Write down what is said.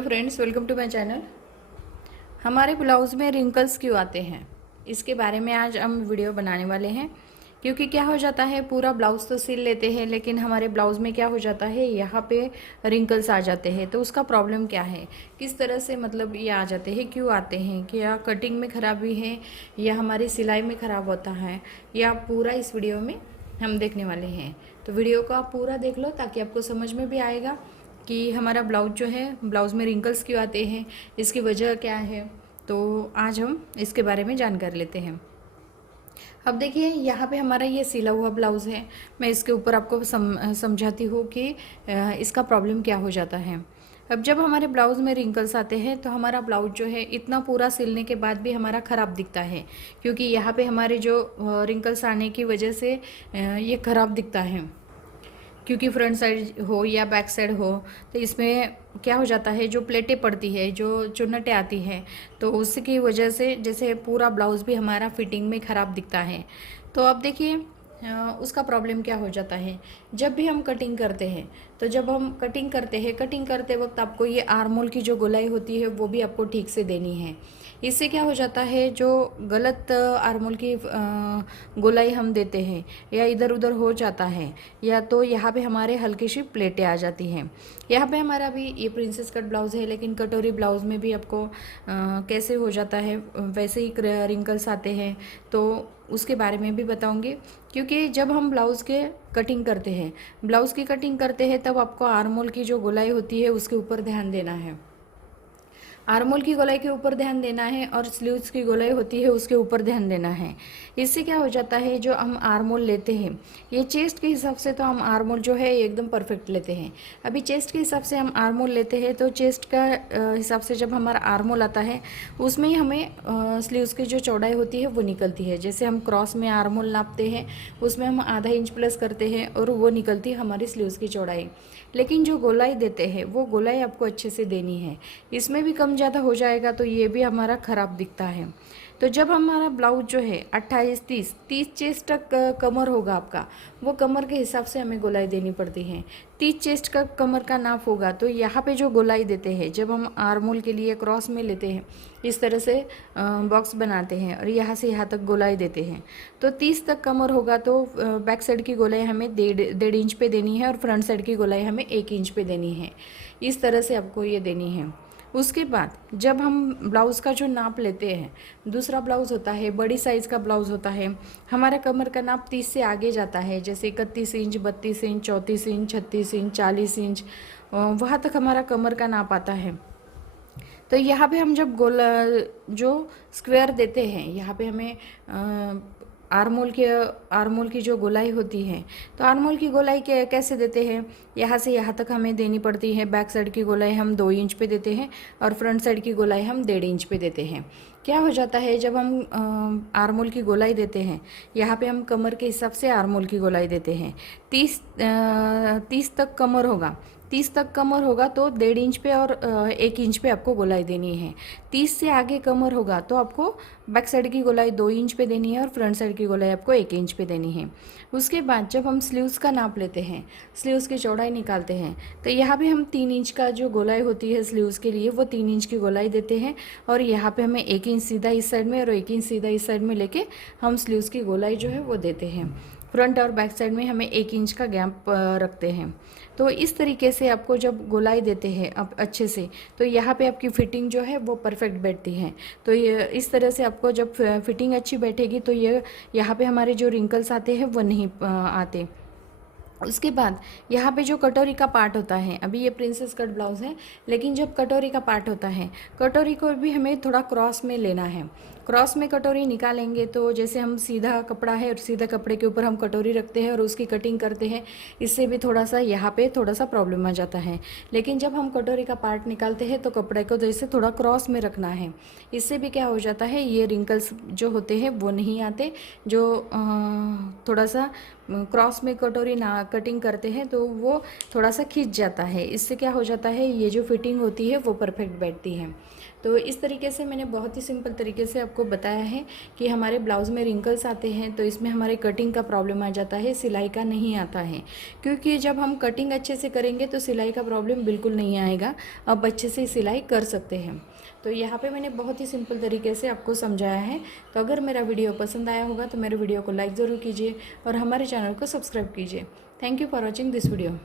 Friends, welcome to my channel. हमारे blouse में wrinkles क्यों आते हैं, इसके बारे में आज हम वीडियो बनाने वाले हैं। क्योंकि क्या हो जाता है, पूरा ब्लाउज़ तो सिल लेते हैं लेकिन हमारे ब्लाउज़ में क्या हो जाता है, यहाँ पे रिंकल्स आ जाते हैं। तो उसका प्रॉब्लम क्या है, किस तरह से मतलब ये आ जाते हैं, क्यों आते हैं, क्या कटिंग में ख़राबी है या हमारी सिलाई में ख़राब होता है, या पूरा इस वीडियो में हम देखने वाले हैं। तो वीडियो को आप पूरा देख लो ताकि आपको समझ में भी आएगा कि हमारा ब्लाउज जो है, ब्लाउज़ में रिंकल्स क्यों आते हैं, इसकी वजह क्या है। तो आज हम इसके बारे में जानकारी लेते हैं। अब देखिए, यहाँ पे हमारा ये सिला हुआ ब्लाउज़ है। मैं इसके ऊपर आपको समझाती हूँ कि इसका प्रॉब्लम क्या हो जाता है। अब जब हमारे ब्लाउज़ में रिंकल्स आते हैं तो हमारा ब्लाउज जो है इतना पूरा सिलने के बाद भी हमारा ख़राब दिखता है, क्योंकि यहाँ पे हमारे जो रिंकल्स आने की वजह से ये ख़राब दिखता है। क्योंकि फ्रंट साइड हो या बैक साइड हो, तो इसमें क्या हो जाता है, जो प्लेटें पड़ती है, जो चुन्नटें आती हैं, तो उसकी वजह से जैसे पूरा ब्लाउज़ भी हमारा फिटिंग में ख़राब दिखता है। तो अब देखिए, उसका प्रॉब्लम क्या हो जाता है। जब भी हम कटिंग करते हैं, तो जब हम कटिंग करते हैं, कटिंग करते वक्त आपको ये आर्मोल की जो गोलाई होती है वो भी आपको ठीक से देनी है। इससे क्या हो जाता है, जो गलत आर्मोल की गोलाई हम देते हैं या इधर उधर हो जाता है, या तो यहाँ पे हमारे हल्की सी प्लेटें आ जाती हैं। यहाँ पे हमारा भी ये प्रिंसेस कट ब्लाउज़ है, लेकिन कटोरी ब्लाउज़ में भी आपको कैसे हो जाता है, वैसे ही रिंकल्स आते हैं। तो उसके बारे में भी बताऊंगी। क्योंकि जब हम ब्लाउज़ के कटिंग करते हैं, ब्लाउज़ की कटिंग करते हैं, तब आपको आर्मोल की जो गोलाई होती है उसके ऊपर ध्यान देना है। आर्मोल की गोलाई के ऊपर ध्यान देना है और स्लीव्स की गोलाई होती है उसके ऊपर ध्यान देना है। इससे क्या हो जाता है, जो हम आर्मोल लेते हैं, ये चेस्ट के हिसाब से तो हम आर्मोल जो है एकदम परफेक्ट लेते हैं। अभी चेस्ट के हिसाब से हम आर्मोल लेते हैं, तो चेस्ट का हिसाब से जब हमारा आर्मोल आता है उसमें ही हमें स्लीव्स की जो चौड़ाई होती है वो निकलती है। जैसे हम क्रॉस में आर्मोल नापते हैं, उसमें हम आधा इंच प्लस करते हैं और वो निकलती है हमारी स्लीव्स की चौड़ाई। लेकिन जो गोलाई देते हैं वो गोलाई आपको अच्छे से देनी है। इसमें भी कम ज़्यादा हो जाएगा तो ये भी हमारा ख़राब दिखता है। तो जब हमारा ब्लाउज जो है 28, 30 चेस्ट तक कमर होगा आपका, वो कमर के हिसाब से हमें गोलाई देनी पड़ती है। 30 चेस्ट का कमर का नाप होगा, तो यहाँ पे जो गोलाई देते हैं, जब हम आर्मोल के लिए क्रॉस में लेते हैं, इस तरह से बॉक्स बनाते हैं और यहाँ से यहाँ तक गोलाई देते हैं। तो 30 तक कमर होगा तो बैक साइड की गोलाई हमें 1.5 इंच पे देनी है और फ्रंट साइड की गोलाई हमें 1 इंच पे देनी है। इस तरह से आपको ये देनी है। उसके बाद जब हम ब्लाउज़ का जो नाप लेते हैं, दूसरा ब्लाउज़ होता है, बड़ी साइज़ का ब्लाउज़ होता है, हमारा कमर का नाप 30 से आगे जाता है। जैसे 31 inch, 32 inch, 34 inch, 36 inch, 40 inch, वहाँ तक हमारा कमर का नाप आता है। तो यहाँ पे हम जब जो स्क्वायर देते हैं, यहाँ पे हमें आर्मोल की जो गोलाई होती है, तो आर्मोल की गोलाई कैसे देते हैं, यहाँ से यहाँ तक हमें देनी पड़ती है। बैक साइड की गोलाई हम 2 इंच पे देते हैं और फ्रंट साइड की गोलाई हम 1.5 इंच पे देते हैं। क्या हो जाता है, जब हम आर्मोल की गोलाई देते हैं, यहाँ पे हम कमर के हिसाब से आर्मोल की गोलाई देते हैं। 30 तक कमर होगा, 30 तक कमर होगा तो 1.5 इंच पे और 1 इंच पे आपको गोलाई देनी है। 30 से आगे कमर होगा तो आपको बैक साइड की गोलाई 2 इंच पे देनी है और फ्रंट साइड की गोलाई आपको 1 इंच पे देनी है। उसके बाद जब हम स्लीव्स का नाप लेते हैं, स्लीव्स की चौड़ाई निकालते हैं, तो यहाँ पे हम 3 इंच का जो गोलाई होती है स्लीव्स के लिए, वो 3 इंच की गोलाई देते हैं और यहाँ पे हमें 1 इंच सीधा इस साइड में और 1 इंच सीधा इस साइड में लेके हम स्लीव्स की गोलाई जो है वो देते हैं। फ्रंट और बैक साइड में हमें 1 इंच का गैप रखते हैं। तो इस तरीके से आपको जब गोलाई देते हैं अब अच्छे से, तो यहाँ पे आपकी फिटिंग जो है वो परफेक्ट बैठती है। तो ये इस तरह से आपको जब फिटिंग अच्छी बैठेगी तो ये यहाँ पे हमारे जो रिंकल्स आते हैं वो नहीं आते। उसके बाद यहाँ पे जो कटोरी का पार्ट होता है, अभी ये प्रिंसेस कट ब्लाउज़ है, लेकिन जब कटोरी का पार्ट होता है, कटोरी को भी हमें थोड़ा क्रॉस में लेना है। क्रॉस में कटोरी निकालेंगे तो जैसे हम सीधा कपड़ा है और सीधा कपड़े के ऊपर हम कटोरी रखते हैं और उसकी कटिंग करते हैं, इससे भी थोड़ा सा यहाँ पे थोड़ा सा प्रॉब्लम आ जाता है। लेकिन जब हम कटोरी का पार्ट निकालते हैं तो कपड़े को जैसे थोड़ा क्रॉस में रखना है। इससे भी क्या हो जाता है, ये रिंकल्स जो होते हैं वो नहीं आते। जो थोड़ा सा क्रॉस में कटोरी ना कटिंग करते हैं तो वो थोड़ा सा खींच जाता है। इससे क्या हो जाता है, ये जो फिटिंग होती है वो परफेक्ट बैठती है। तो इस तरीके से मैंने बहुत ही सिंपल तरीके से आपको बताया है कि हमारे ब्लाउज़ में रिंकल्स आते हैं तो इसमें हमारे कटिंग का प्रॉब्लम आ जाता है, सिलाई का नहीं आता है। क्योंकि जब हम कटिंग अच्छे से करेंगे तो सिलाई का प्रॉब्लम बिल्कुल नहीं आएगा, अब अच्छे से सिलाई कर सकते हैं। तो यहाँ पे मैंने बहुत ही सिंपल तरीके से आपको समझाया है। तो अगर मेरा वीडियो पसंद आया होगा तो मेरे वीडियो को लाइक ज़रूर कीजिए और हमारे चैनल को सब्सक्राइब कीजिए। Thank you for watching this video.